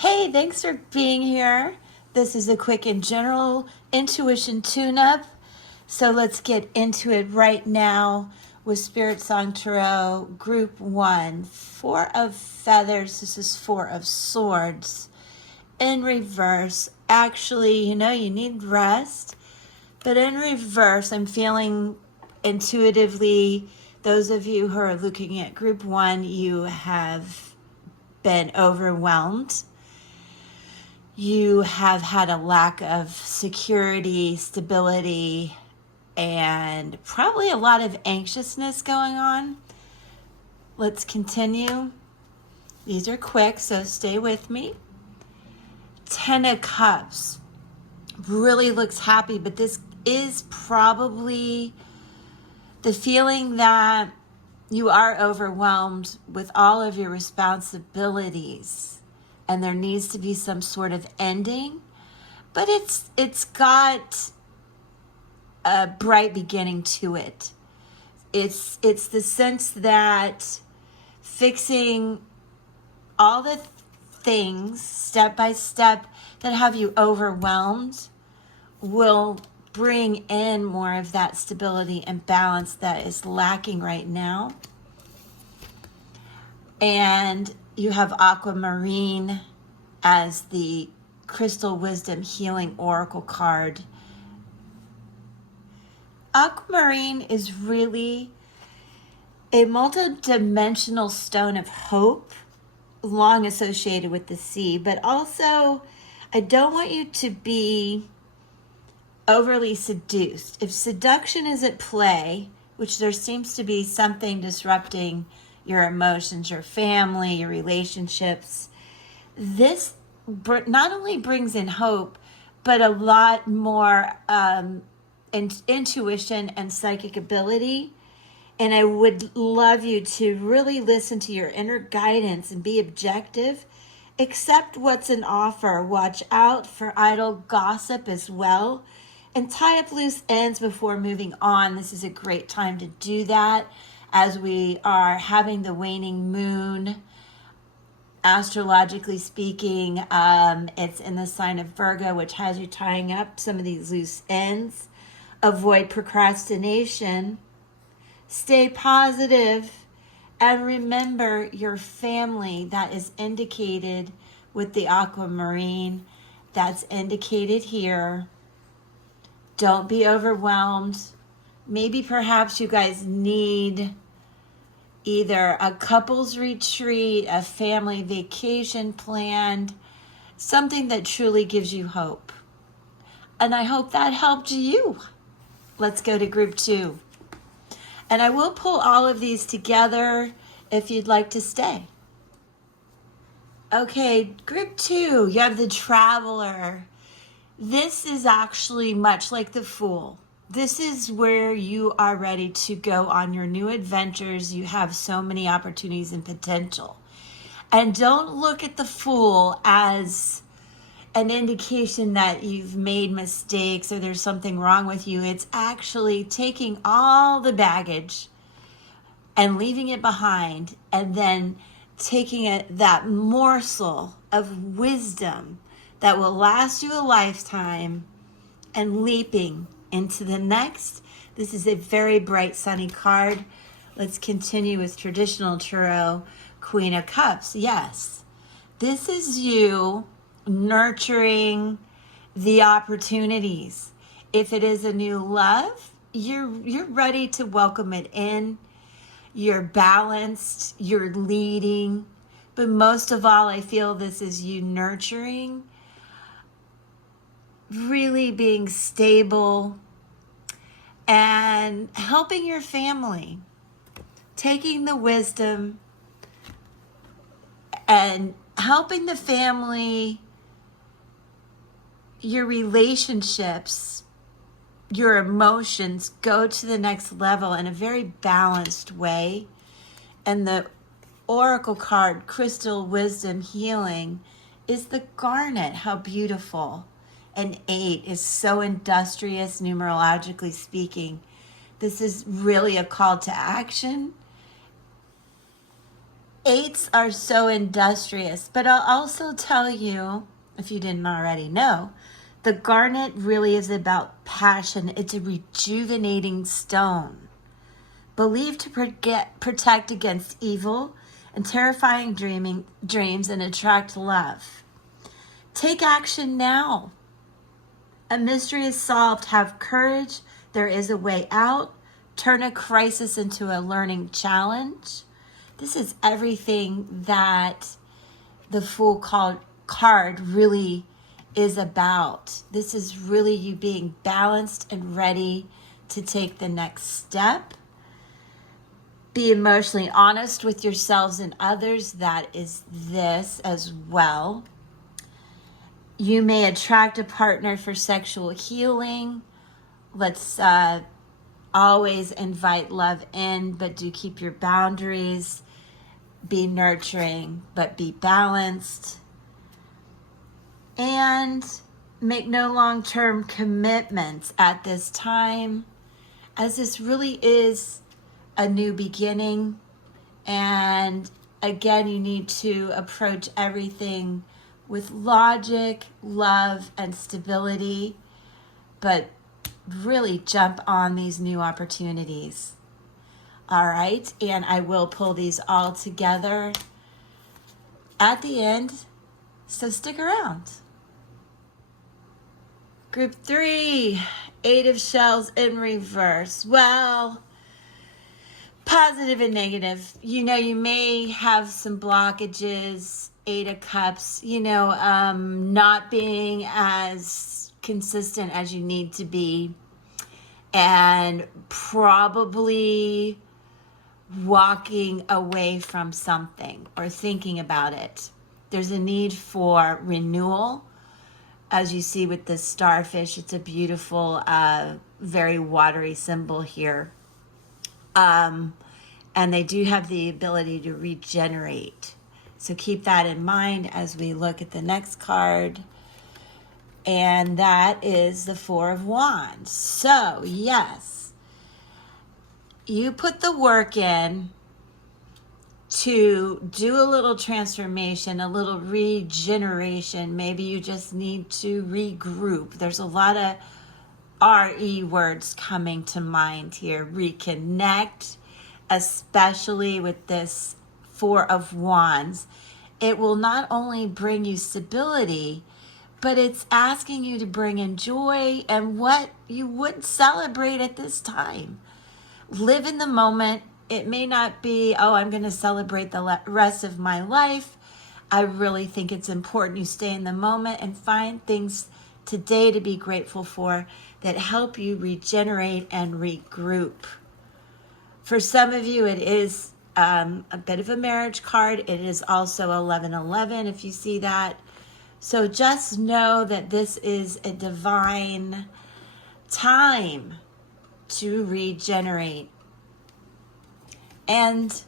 Hey, thanks for being here. This is a quick and general intuition tune-up. So let's get into it right now with Spirit Song Tarot, Group 1. Four of Feathers, this is Four of Swords. In reverse, actually, you need rest. But in reverse, I'm feeling intuitively, those of you who are looking at Group 1, you have been overwhelmed. You have had a lack of security, stability, and probably a lot of anxiousness going on. Let's continue. These are quick, so stay with me. 10 of Cups really looks happy, but this is probably the feeling that you are overwhelmed with all of your responsibilities. And there needs to be some sort of ending, but it's got a bright beginning to it. It's the sense that fixing all the things step by step that have you overwhelmed will bring in more of that stability and balance that is lacking right now. And you have Aquamarine as the Crystal Wisdom Healing Oracle card. Aquamarine is really a multi-dimensional stone of hope, long associated with the sea, but also I don't want you to be overly seduced. If seduction is at play, which there seems to be something disrupting your emotions, your family, your relationships, this not only brings in hope, but a lot more intuition and psychic ability. And I would love you to really listen to your inner guidance and be objective. Accept what's an offer. Watch out for idle gossip as well. And tie up loose ends before moving on. This is a great time to do that as we are having the waning moon. Astrologically speaking, it's in the sign of Virgo, which has you tying up some of these loose ends. Avoid procrastination. Stay positive. And remember your family that is indicated with the aquamarine. That's indicated here. Don't be overwhelmed. Maybe perhaps you guys need either a couples retreat, a family vacation planned, something that truly gives you hope. And I hope that helped you. Let's go to Group 2. And I will pull all of these together if you'd like to stay. Okay, Group 2, you have the Traveler. This is actually much like the Fool. This is where you are ready to go on your new adventures. You have so many opportunities and potential. And don't look at the Fool as an indication that you've made mistakes or there's something wrong with you. It's actually taking all the baggage and leaving it behind, and then taking that morsel of wisdom that will last you a lifetime and leaping into the next. This is a very bright, sunny card. Let's continue with traditional tarot, Queen of Cups. Yes, this is you nurturing the opportunities. If it is a new love, you're ready to welcome it in. You're balanced, you're leading. But most of all, I feel this is you nurturing, really being stable, and helping your family, taking the wisdom and helping the family, your relationships, your emotions go to the next level in a very balanced way. And the Oracle card, Crystal Wisdom Healing, is the garnet. How beautiful. And 8 is so industrious, numerologically speaking. This is really a call to action. Eights are so industrious, but I'll also tell you, if you didn't already know, the garnet really is about passion. It's a rejuvenating stone, believed to protect against evil and terrifying dreams and attract love. Take action now. A mystery is solved. Have courage. There is a way out. Turn a crisis into a learning challenge. This is everything that the Fool card really is about. This is really you being balanced and ready to take the next step. Be emotionally honest with yourselves and others. That is this as well. You may attract a partner for sexual healing. Let's always invite love in, but do keep your boundaries. Be nurturing, but be balanced. And make no long-term commitments at this time, as this really is a new beginning. And again, you need to approach everything with logic, love, and stability, but really jump on these new opportunities. All right, and I will pull these all together at the end, so stick around. Group 3, 8 of shells in reverse. Well, positive and negative. You know, you may have some blockages. 8 of cups, not being as consistent as you need to be, and probably walking away from something or thinking about it. There's a need for renewal. As you see with the starfish, it's a beautiful, very watery symbol here. And they do have the ability to regenerate. So keep that in mind as we look at the next card. And that is the 4 of Wands. So, yes, you put the work in to do a little transformation, a little regeneration. Maybe you just need to regroup. There's a lot of RE words coming to mind here. Reconnect, especially with this 4 of Wands. It will not only bring you stability, but it's asking you to bring in joy and what you would celebrate at this time. Live in the moment. It may not be, I'm going to celebrate the rest of my life. I really think it's important you stay in the moment and find things today to be grateful for that help you regenerate and regroup. For some of you, it is a bit of a marriage card. It is also 1111 if you see that. So just know that this is a divine time to regenerate. And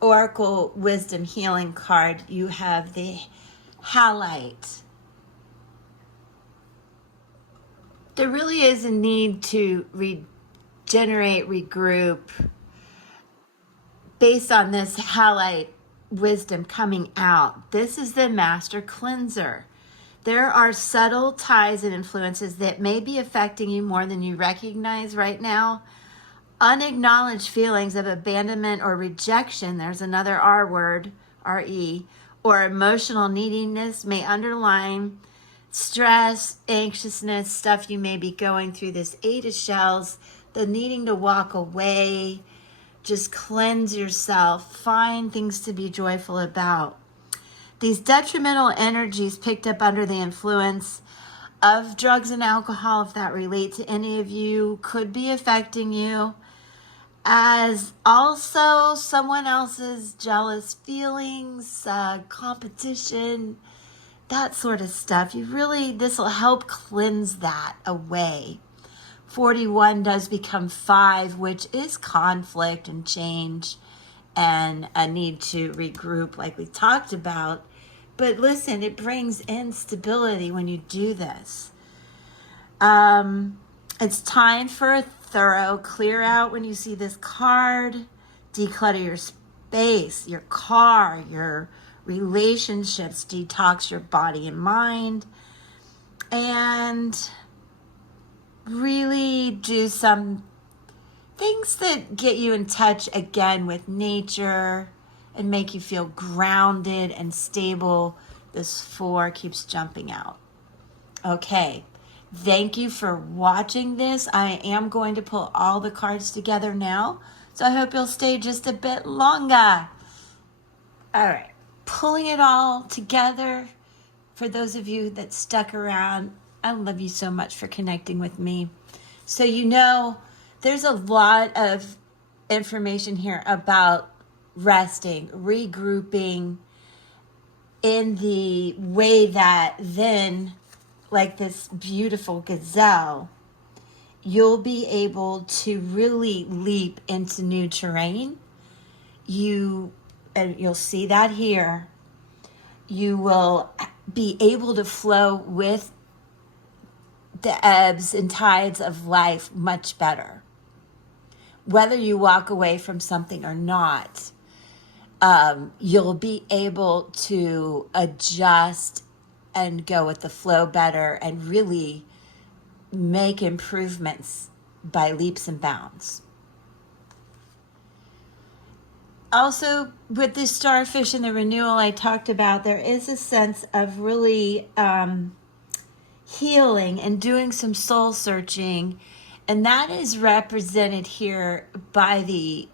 Oracle Wisdom Healing card, you have the Halite. There really is a need to regenerate, regroup, based on this Halite wisdom coming out. This is the master cleanser. There are subtle ties and influences that may be affecting you more than you recognize right now. Unacknowledged feelings of abandonment or rejection, there's another R word, R-E, or emotional neediness may underline stress, anxiousness, stuff you may be going through. This 8 of shells, the needing to walk away. Just cleanse yourself. Find things to be joyful about. These detrimental energies picked up under the influence of drugs and alcohol, if that relates to any of you, could be affecting you. As also someone else's jealous feelings, competition, that sort of stuff. This will help cleanse that away. 41 does become 5, which is conflict and change and a need to regroup like we talked about. But listen, it brings in stability when you do this. It's time for a thorough clear out when you see this card. Declutter your space, your car, your relationships, detox your body and mind, and really do some things that get you in touch again with nature and make you feel grounded and stable. This 4 keeps jumping out. Okay, thank you for watching this. I am going to pull all the cards together now, so I hope you'll stay just a bit longer. All right, pulling it all together. For those of you that stuck around, I love you so much for connecting with me. So you know, there's a lot of information here about resting, regrouping in the way that then, like this beautiful gazelle, you'll be able to really leap into new terrain. And you'll see that here. You will be able to flow with the ebbs and tides of life much better. Whether you walk away from something or not, you'll be able to adjust and go with the flow better and really make improvements by leaps and bounds. Also, with this starfish and the renewal I talked about, there is a sense of really healing and doing some soul searching, and that is represented here by the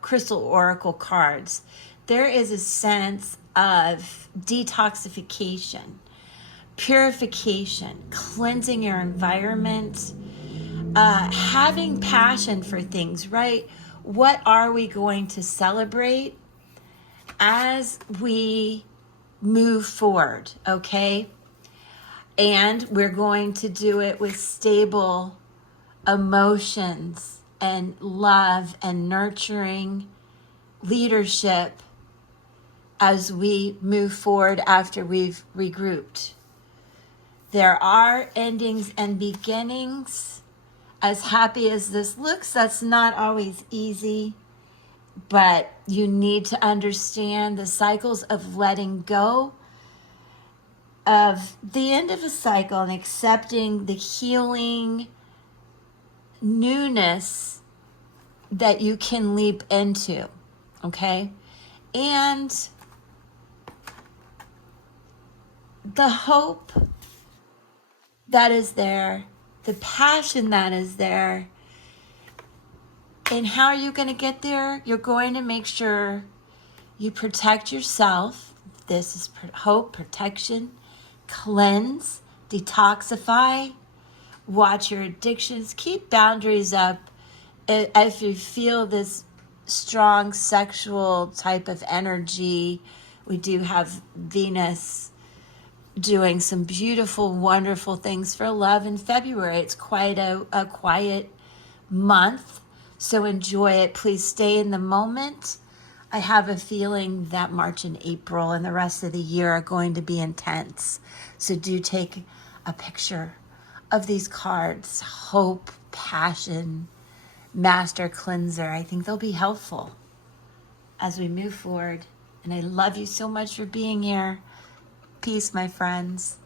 crystal oracle cards. There is a sense of detoxification, purification, cleansing your environment, having passion for things, right? What are we going to celebrate as we move forward, okay? And we're going to do it with stable emotions and love and nurturing leadership as we move forward after we've regrouped. There are endings and beginnings. As happy as this looks, that's not always easy, but you need to understand the cycles of letting go of the end of a cycle and accepting the healing newness that you can leap into, okay? And the hope that is there, the passion that is there. And how are you going to get there? You're going to make sure you protect yourself. This is hope, protection, cleanse, detoxify, watch your addictions, keep boundaries up. If you feel this strong sexual type of energy, we do have Venus doing some beautiful, wonderful things for love in February. It's quite a quiet month, so enjoy it. Please stay in the moment. I have a feeling that March and April and the rest of the year are going to be intense. So do take a picture of these cards. Hope, passion, master cleanser. I think they'll be helpful as we move forward. And I love you so much for being here. Peace, my friends.